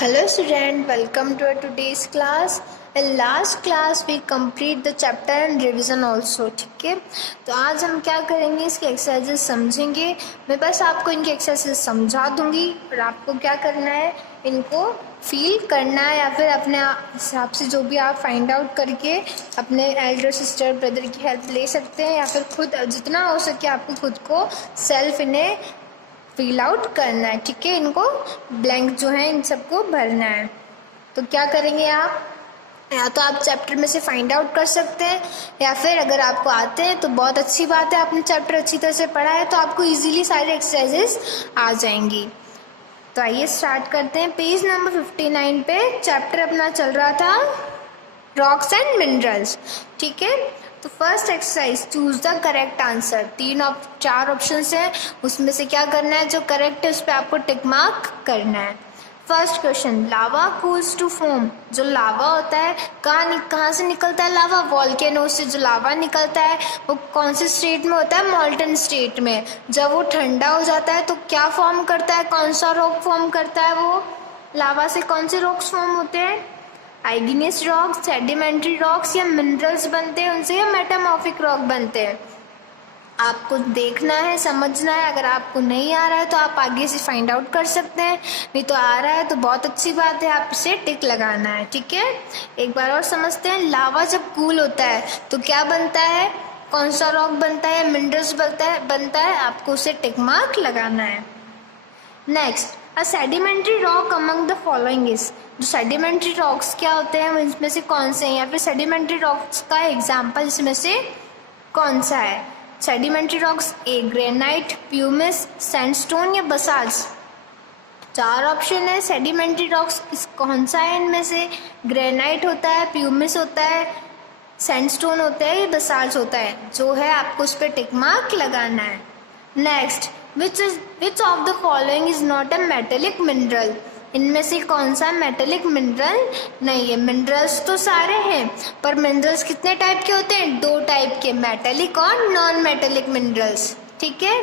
Hello student, welcome to our today's class. In last class we complete the chapter and revision also. ठीक है, तो आज हम क्या करेंगे, इसके एक्सरसाइजेस समझेंगे. मैं बस आपको इनके एक्सरसाइजेस समझा दूंगी और आपको क्या करना है, इनको फील करना है या फिर अपने हिसाब से जो भी आप फाइंड आउट करके अपने एल्डर सिस्टर ब्रदर की हेल्प ले सकते हैं या फिर खुद जितना हो सके आपको खुद को सेल्फ इन्हें फिल आउट करना है. ठीक है, इनको ब्लैंक जो है इन सबको भरना है. तो क्या करेंगे आप, या तो आप चैप्टर में से फाइंड आउट कर सकते हैं या फिर अगर आपको आते हैं तो बहुत अच्छी बात है, आपने चैप्टर अच्छी तरह से पढ़ा है तो आपको इजीली सारे एक्सरसाइजेस आ जाएंगी. तो आइए स्टार्ट करते हैं. पेज नंबर 59 पे चैप्टर अपना चल रहा था रॉक्स एंड मिनरल्स. ठीक है, तो first exercise choose the correct answer. चार ऑप्शन है, उसमें से क्या करना है, जो करेक्ट है उस पर आपको टिक मार्क करना है. First question, lava cools to form. जो लावा होता है कहाँ से निकलता है लावा, वॉल्केनो से जो लावा निकलता है वो कौन से स्टेट में होता है, मॉल्टन स्टेट में. जब वो ठंडा हो जाता है तो क्या फॉर्म करता है, कौन सा रॉक फॉर्म करता है, वो लावा से कौन से रॉक्स फॉर्म होते हैं, आइग्नियस रॉक्स, सेडिमेंट्री रॉक्स या मिनरल्स बनते हैं उनसे, या मेटामॉर्फिक रॉक बनते हैं. आपको देखना है, समझना है. अगर आपको नहीं आ रहा है तो आप आगे से फाइंड आउट कर सकते हैं, नहीं तो आ रहा है तो बहुत अच्छी बात है, आप इसे टिक लगाना है. ठीक है, एक बार और समझते हैं. लावा जब कूल होता है तो क्या बनता है, कौन सा रॉक बनता है, मिनरल्स बनता है, आपको उसे टिक मार्क लगाना है. Next, a sedimentary rock among the following is. जो सेडिमेंट्री रॉक्स क्या होते हैं, इनमें से कौन से हैं, या फिर सेडिमेंट्री रॉक्स का एग्जाम्पल इसमें से कौन सा है. सेडिमेंट्री रॉक्स ए ग्रेनाइट, प्यूमिस, सैंडस्टोन या बसाल्ट. चार ऑप्शन है. सेडिमेंट्री रॉक्स कौन सा है, इनमें से ग्रेनाइट होता है, प्यूमिस होता है, सैंडस्टोन होता है, या बसाल्ट होता है. जो है आपको उस पर टिक मार्क लगाना है. Next, which of the following is not a metallic mineral. इनमें से कौन सा मेटेलिक मिनरल नहीं है. मिनरल्स तो सारे हैं पर मिनरल्स कितने टाइप के होते हैं, दो टाइप के, मेटेलिक और नॉन मेटेलिक मिनरल्स. ठीक है,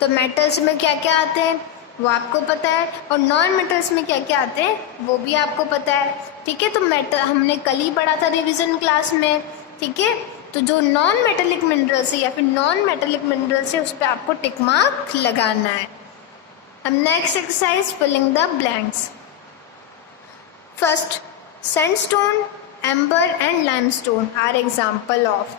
तो मेटल्स में क्या क्या आते हैं वो आपको पता है और नॉन मेटल्स में क्या क्या आते हैं वो भी आपको पता है. ठीक है, तो मेटल हमने कल ही पढ़ा था रिविजन क्लास में. ठीक है, तो जो नॉन मेटेलिक मिनरल्स है या फिर नॉन मेटेलिक मिनरल्स है उस पर आपको टिक मार्क लगाना है. अब next exercise, filling the blanks. First, sandstone, amber and limestone are example of.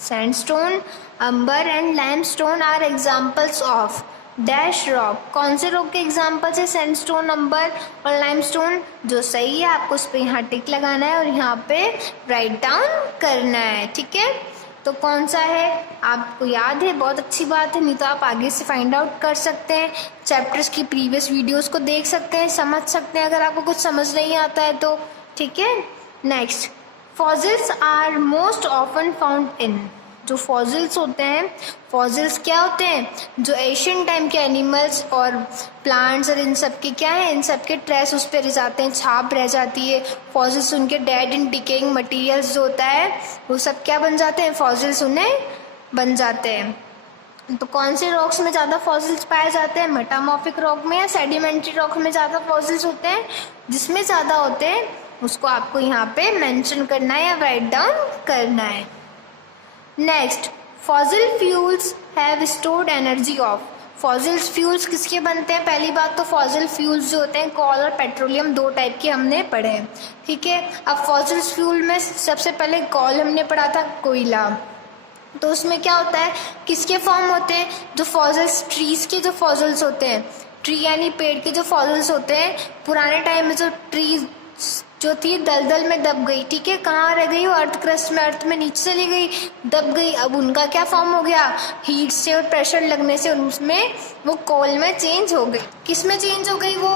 Sandstone, amber and limestone are examples of dash rock. कौन से रॉक के एग्जाम्पल्स है, सैंडस्टोन, एम्बर और लाइमस्टोन. जो सही है आपको उस पर यहाँ टिक लगाना है और यहाँ पे राइट डाउन करना है. ठीक है, तो कौन सा है आपको याद है, बहुत अच्छी बात है, नहीं तो आप आगे से फाइंड आउट कर सकते हैं. चैप्टर्स की प्रीवियस वीडियोस को देख सकते हैं, समझ सकते हैं अगर आपको कुछ समझ नहीं आता है तो. ठीक है, next, fossils are most often found in. जो फॉसिल्स होते हैं, फॉसिल्स क्या होते हैं, जो एशियन टाइम के एनिमल्स और प्लांट्स और इन सब के क्या है, इन सब के ट्रेस उस पर रह जाते हैं, छाप रह जाती है. फॉसिल्स उनके डेड एंड डिकेइंग मटेरियल्स जो होता है वो सब क्या बन जाते हैं, फॉसिल्स उन्हें बन जाते हैं. तो कौन से रॉक्स में ज़्यादा फॉसिल्स पाए जाते हैं, मेटामॉर्फिक रॉक में या सेडिमेंट्री रॉक में ज़्यादा फॉसिल्स होते हैं. जिसमें ज़्यादा होते हैं उसको आपको यहाँ पे मेंशन करना है या राइट डाउन करना है. Next, fossil fuels have stored energy of. Fossil fuels किसके बनते हैं, पहली बात तो फॉसिल फ्यूल्स जो होते हैं कोल और पेट्रोलियम दो टाइप के हमने पढ़े हैं. ठीक है, अब फॉसिल फ्यूल में सबसे पहले कोल हमने पढ़ा था, कोयला. तो उसमें क्या होता है, किसके फॉर्म होते हैं, जो फॉसिल्स ट्रीज के जो फॉसिल्स होते हैं, ट्री यानी पेड़ के जो फॉसिल्स होते हैं, पुराने टाइम में जो ट्री जो थी दलदल में दब गई. ठीक है, कहाँ रह गई वो, अर्थ क्रस्ट में, अर्थ में नीचे चली गई, दब गई. अब उनका क्या फॉर्म हो गया, हीट से और प्रेशर लगने से उसमें वो कोल में चेंज हो गई. किस में चेंज हो गई, वो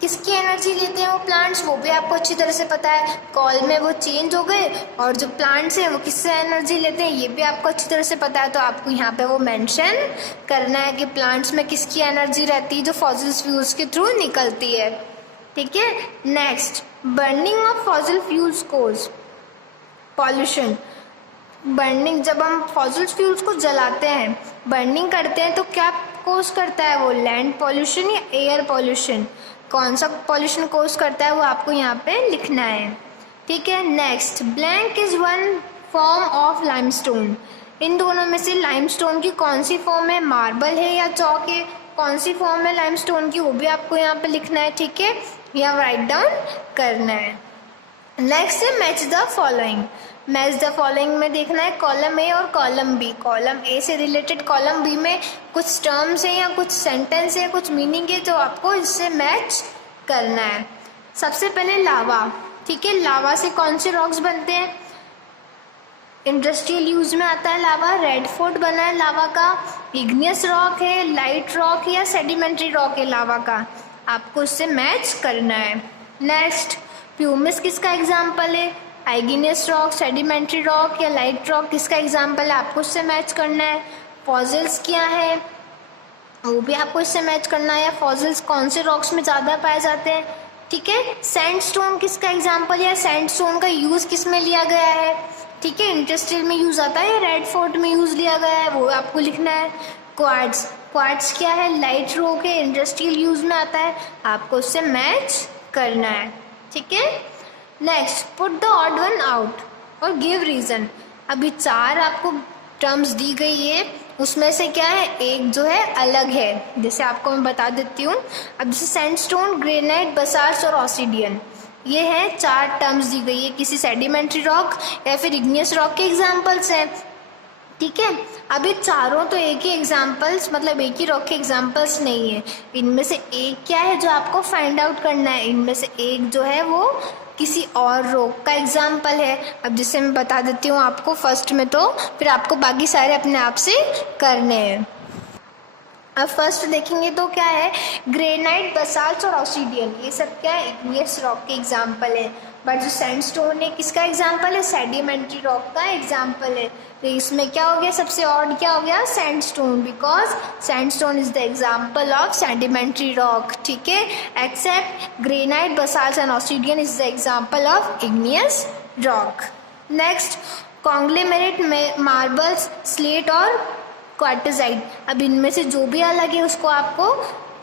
किसकी एनर्जी लेते हैं वो प्लांट्स, वो भी आपको अच्छी तरह से पता है. कॉल में वो चेंज हो गए और जो प्लांट्स हैं वो किससे एनर्जी लेते हैं ये भी आपको अच्छी तरह से पता है. तो आपको यहाँ पे वो मेंशन करना है कि प्लांट्स में किसकी एनर्जी रहती है जो फॉसिल फ्यूल्स के थ्रू निकलती है. ठीक है, next, burning of fossil fuels cause pollution. Burning, जब हम फॉसिल फ्यूल्स को जलाते हैं, बर्निंग करते हैं तो क्या कोज करता है वो, लैंड पॉल्यूशन या एयर पॉल्यूशन. कौन सा पॉल्यूशन कोज करता है वो आपको यहाँ पे लिखना है, ठीक है। Next, blank is one form of limestone. इन दोनों में से लाइमस्टोन की कौन सी फॉर्म है, मार्बल है या चॉक है, कौन सी फॉर्म है लाइमस्टोन की वो भी आपको यहाँ पे लिखना है, ठीक है, या राइट डाउन करना है। नेक्स्ट है match the following. Match the following में देखना है कॉलम ए और कॉलम बी। कॉलम ए से रिलेटेड कॉलम बी में कुछ टर्म्स है या कुछ सेंटेंस है, कुछ मीनिंग है जो आपको इससे मैच करना है। सबसे पहले लावा, ठीक है। लावा से कौन से रॉक्स बनते हैं, इंडस्ट्रियल यूज में आता है लावा। रेड फोर्ट बना है लावा का, इग्नियस रॉक है, लाइट रॉक या सेडिमेंट्री रॉक है लावा का, आपको इससे मैच करना है। नेक्स्ट, प्यूमिस किसका एग्जाम्पल है, आइग्नियस रॉक, सेडिमेंट्री रॉक या लाइट रॉक किसका एग्जाम्पल है, आपको इससे मैच करना है। फॉसिल्स क्या है वो भी आपको इससे मैच करना है, या फॉसिल्स कौन से रॉक्स में ज़्यादा पाए जाते हैं, ठीक है। सैंडस्टोन किसका एग्जाम्पल है, सैंडस्टोन का यूज़ किस में लिया गया है, ठीक है, इंडस्ट्रियल में यूज़ आता है या रेड फोर्ट में यूज़ लिया गया है वो आपको लिखना है। क्वार्ट्ज, क्वार्ट्ज क्या है, लाइट रॉक है, इंडस्ट्रियल यूज में आता है, आपको उससे मैच करना है, ठीक है। Next, put the odd one out और गिव रीज़न। अभी 4 आपको टर्म्स दी गई है, उसमें से क्या है एक जो है अलग है, जैसे आपको मैं बता देती हूँ। अब जैसे सैंडस्टोन, ग्रेनाइट, बसाल्ट और ऑसिडियन, ये है 4 टर्म्स दी गई है, किसी सेडिमेंट्री रॉक या फिर इग्नियस रॉक के एग्जाम्पल्स हैं, ठीक है। अब ये चारों तो एक ही एग्जाम्पल्स, मतलब एक ही रॉक के एग्जाम्पल्स नहीं है, इनमें से एक क्या है जो आपको फाइंड आउट करना है, इनमें से एक जो है वो किसी और रॉक का एग्जाम्पल है। अब जिसे मैं बता देती हूँ आपको फर्स्ट में, तो फिर आपको बाकी सारे अपने आप से करने हैं। अब फर्स्ट देखेंगे तो क्या है, ग्रेनाइट, बसाल्ट और ऑसिडियन, ये सब क्या है, इग्नियस रॉक के एग्जाम्पल है। बट जो सैंडस्टोन है किसका एग्जाम्पल है, सेडिमेंट्री रॉक का एग्जाम्पल है। तो इसमें क्या हो गया, सबसे ऑड क्या हो गया, sandstone, because sandstone is the example of sedimentary rock, ठीक है। Except granite, basalt and obsidian is the example of igneous rock. Next, conglomerate, marbles, slate और क्वार्टजाइट। अब इनमें से जो भी अलग है उसको आपको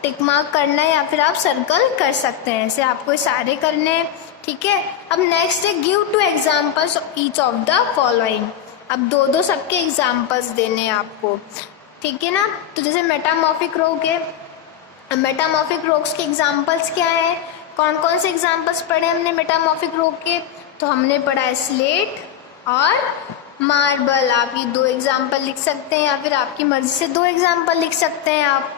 टिक मार्क करना है या फिर आप सर्कल कर सकते हैं, ऐसे आपको ये सारे करने हैं, ठीक है। अब नेक्स्ट है give 2 examples each of the following. अब 2-2 सबके एग्जाम्पल्स देने हैं आपको, ठीक है ना। तो जैसे मेटामॉर्फिक रॉक है, मेटामॉर्फिक रॉक्स के एग्जाम्पल्स क्या है, कौन कौन से एग्जाम्पल्स पढ़े हमने मेटामॉर्फिक रॉक के, तो हमने पढ़ा है स्लेट और मार्बल। आप ये 2 एग्जाम्पल लिख सकते हैं या फिर आपकी मर्जी से 2 एग्जाम्पल लिख सकते हैं आप।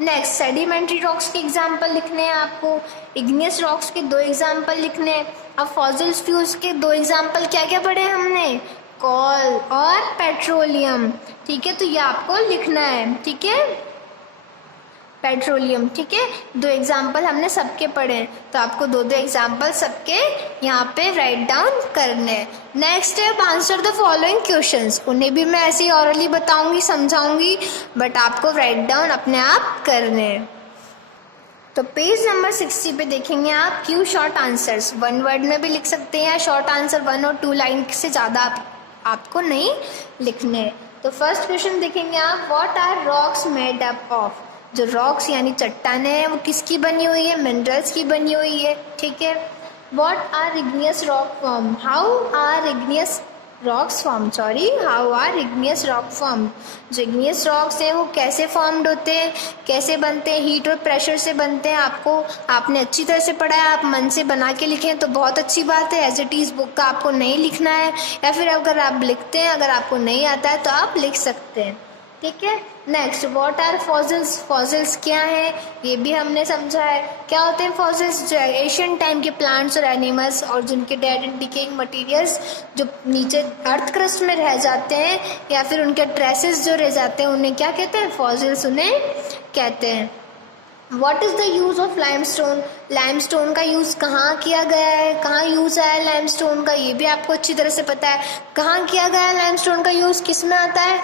नेक्स्ट, सेडिमेंट्री रॉक्स के एग्जाम्पल लिखने हैं आपको, इग्नियस रॉक्स के 2 एग्जाम्पल लिखने हैं। अब फॉसिल्स फ्यूल्स के 2 एग्जाम्पल क्या क्या पढ़े हमने, कोल और पेट्रोलियम, ठीक है, तो ये आपको लिखना है, ठीक है, पेट्रोलियम, ठीक है। 2 एग्जाम्पल हमने सबके पढ़े हैं, तो आपको 2-2 एग्जाम्पल सबके यहाँ पे राइट डाउन करने हैं। नेक्स्ट है आंसर द फॉलोइंग क्वेश्चंस, उन्हें भी मैं ऐसे ही ऑरली बताऊंगी, समझाऊंगी, बट आपको राइट डाउन अपने आप करने हैं। तो पेज नंबर 60 पे देखेंगे आप क्यू शॉर्ट आंसर्स, 1 वर्ड में भी लिख सकते हैं या शॉर्ट आंसर 1 और 2 लाइन से ज़्यादा आपको नहीं लिखने हैं। तो फर्स्ट क्वेश्चन देखेंगे आप, what are rocks made up of. जो रॉक्स यानी चट्टानें हैं वो किसकी बनी हुई है, मिनरल्स की बनी हुई है, ठीक है। What are igneous rock form, how are igneous rocks form, how are igneous rock form. जो इग्नियस रॉक्स हैं वो कैसे फॉर्म्ड होते हैं, कैसे बनते हैं, हीट और प्रेशर से बनते हैं। आपने अच्छी तरह से पढ़ा है, आप मन से बना के लिखें तो बहुत अच्छी बात है, एज इट इज़ बुक का आपको नहीं लिखना है, या फिर अगर आप लिखते हैं, अगर आपको नहीं आता है तो आप लिख सकते हैं, ठीक है। Next, what are fossils, fossils क्या है ये भी हमने समझा है। क्या होते हैं फॉसिल्स, जो एशियन टाइम के प्लांट्स और एनिमल्स और जिनके डेड एंड डिकेइंग मटेरियल्स जो नीचे अर्थ क्रस्ट में रह जाते हैं या फिर उनके ट्रेसेस जो रह जाते हैं उन्हें क्या कहते हैं, फॉसिल्स उन्हें कहते हैं। What is the use of limestone, limestone का यूज़ कहाँ किया गया है, कहाँ यूज़ आया लाइमस्टोन का, ये भी आपको अच्छी तरह से पता है। कहाँ किया गया है लाइमस्टोन का यूज़, किस में आता है,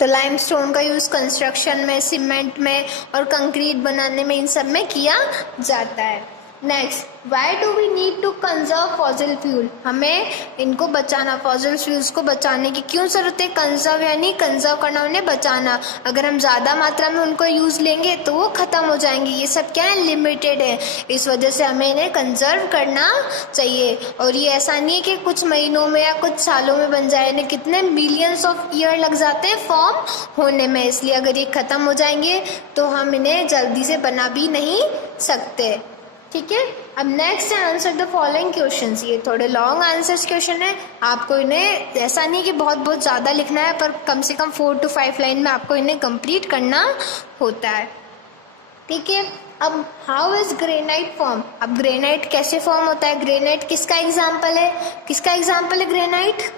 तो लाइमस्टोन का यूज़ कंस्ट्रक्शन में, सीमेंट में और कंक्रीट बनाने में, इन सब में किया जाता है। Next, why do we need to conserve fossil fuel, हमें इनको बचाना, फॉसिल फ्यूल्स को बचाने की क्यों ज़रूरत है? कंजर्व यानी कंजर्व करना, उन्हें बचाना। अगर हम ज़्यादा मात्रा में उनको यूज़ लेंगे तो वो ख़त्म हो जाएंगे। ये सब क्या है? लिमिटेड है। इस वजह से हमें इन्हें कंजर्व करना चाहिए। और ये ऐसा नहीं है कि कुछ महीनों में या कुछ सालों में बन जाए, इन्हें कितने मिलियंस ऑफ ईयर लग जाते हैं फॉर्म होने में। इसलिए अगर ये ख़त्म हो जाएंगे तो हम इन्हें जल्दी से बना भी नहीं सकते। ठीक है, अब नेक्स्ट है आंसर द फॉलोइंग क्वेश्चंस। ये थोड़े लॉन्ग आंसर्स क्वेश्चन है, आपको इन्हें ऐसा नहीं कि बहुत ज़्यादा लिखना है, पर कम से कम 4 to 5 लाइन में आपको इन्हें कंप्लीट करना होता है। ठीक है, अब हाउ इज ग्रेनाइट फॉर्म? अब ग्रेनाइट कैसे फॉर्म होता है? ग्रेनाइट किसका एग्जाम्पल है? किसका एग्जाम्पल है ग्रेनाइट?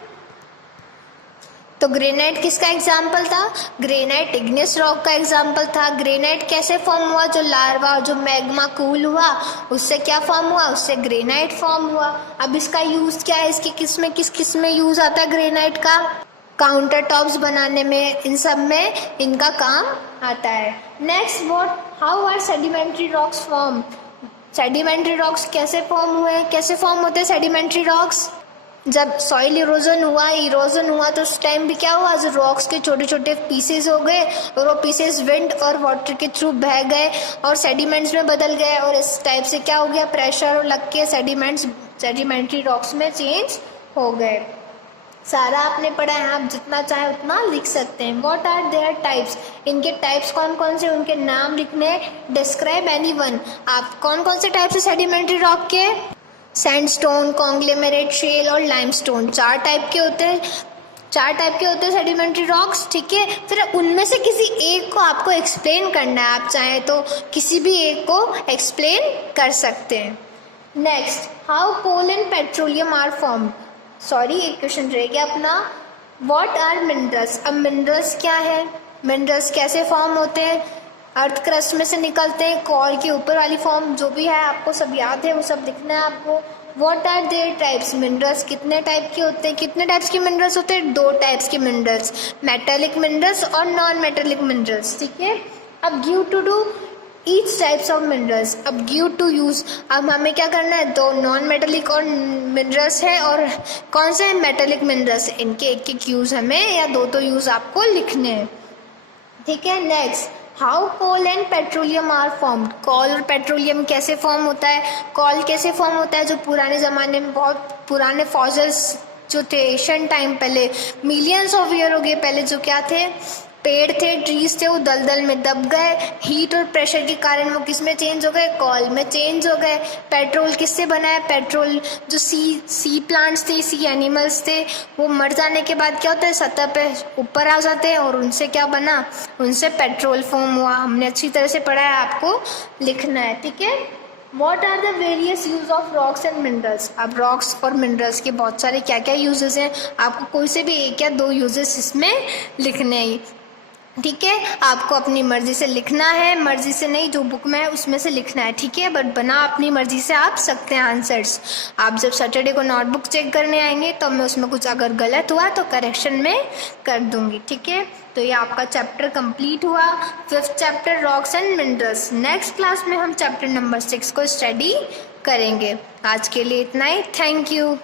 तो ग्रेनाइट किसका एग्जाम्पल था? ग्रेनाइट इग्नियस रॉक का एग्जाम्पल था। ग्रेनाइट कैसे फॉर्म हुआ? जो लार्वा, जो मैग्मा कूल हुआ, उससे क्या फॉर्म हुआ? उससे ग्रेनाइट फॉर्म हुआ। अब इसका यूज क्या है? इसकी किस किस में यूज आता है ग्रेनाइट का? काउंटर टॉप्स बनाने में, इन सब में इनका काम आता है। Next, how are sedimentary rocks form? Sedimentary rocks कैसे फॉर्म हुए? कैसे फॉर्म होते हैं सेडिमेंट्री रॉक्स? जब सॉइल इरोजन हुआ तो उस टाइम भी क्या हुआ? जो रॉक्स के छोटे छोटे पीसेस हो गए और वो पीसेस विंड और वाटर के थ्रू बह गए और सेडिमेंट्स में बदल गए, और इस टाइप से क्या हो गया? प्रेशर लग के सेडिमेंट्री रॉक्स में चेंज हो गए। सारा आपने पढ़ा है, आप जितना चाहे उतना लिख सकते हैं। What are there types? इनके टाइप्स कौन कौन से, उनके नाम लिखने। Describe any one. आप कौन कौन से टाइप्स है सेडिमेंट्री रॉक के? सैंडस्टोन, कॉन्ग्लोमेरेट, शेल और लाइमस्टोन। चार टाइप के होते हैं सेडिमेंट्री रॉक्स। ठीक है, फिर उनमें से किसी एक को आपको एक्सप्लेन करना है। आप चाहें तो किसी भी एक को एक्सप्लेन कर सकते हैं। Next, how coal and petroleum are form? Sorry, एक क्वेश्चन रह गया अपना। What are minerals? अब मिनरल्स क्या है? मिनरल्स कैसे फॉर्म होते हैं? अर्थ क्रस्ट में से निकलते हैं। कोर के ऊपर वाली फॉर्म जो भी है आपको सब याद है, वो सब लिखना है आपको। What are there types? Minerals कितने टाइप के होते हैं? कितने टाइप्स के मिनरल्स होते हैं? 2 टाइप्स के मिनरल्स, मेटेलिक मिनरल्स और नॉन मेटेलिक मिनरल्स। ठीक है, अब give two do each types of minerals. अब गिव टू यूज, अब हमें क्या करना है? 2 नॉन मेटेलिक और मिनरल्स है और कौन से मेटेलिक मिनरल्स, इनके एक यूज हमें, या 2 यूज आपको लिखने हैं। ठीक है, next, how coal and petroleum are formed? Coal और पेट्रोलियम कैसे फॉर्म होता है? कोल कैसे फॉर्म होता है? जो पुराने ज़माने में बहुत पुराने फॉसिल्स जो थे, एशियन टाइम पहले, मिलियंस ऑफ ईयर हो गए पहले, जो क्या थे? पेड़ थे, ट्रीज थे, वो दलदल में दब गए। हीट और प्रेशर के कारण वो किस में चेंज हो गए? कॉल में चेंज हो गए। पेट्रोल किससे बना है? पेट्रोल जो सी प्लांट्स थे, सी एनिमल्स थे, वो मर जाने के बाद क्या होता है? सतह पे ऊपर आ जाते हैं और उनसे क्या बना? उनसे पेट्रोल फॉर्म हुआ। हमने अच्छी तरह से पढ़ा है, आपको लिखना है। ठीक है, what are the various use of rocks and minerals? अब रॉक्स और मिनरल्स के बहुत सारे क्या क्या यूजेस हैं, आपको कोई से भी 1 या 2 यूजेस इसमें लिखने हैं। ठीक है, आपको अपनी मर्जी से लिखना है, मर्जी से नहीं, जो बुक में है उसमें से लिखना है। ठीक है, बट बना अपनी मर्जी से आप सकते हैं आंसर्स। आप जब सैटरडे को नोटबुक चेक करने आएंगे तो मैं उसमें कुछ अगर गलत हुआ तो करेक्शन में कर दूंगी। ठीक है, तो ये आपका चैप्टर कंप्लीट हुआ, 5th chapter rocks and minerals. Next class में हम चैप्टर नंबर 6 को स्टडी करेंगे। आज के लिए इतना ही, थैंक यू।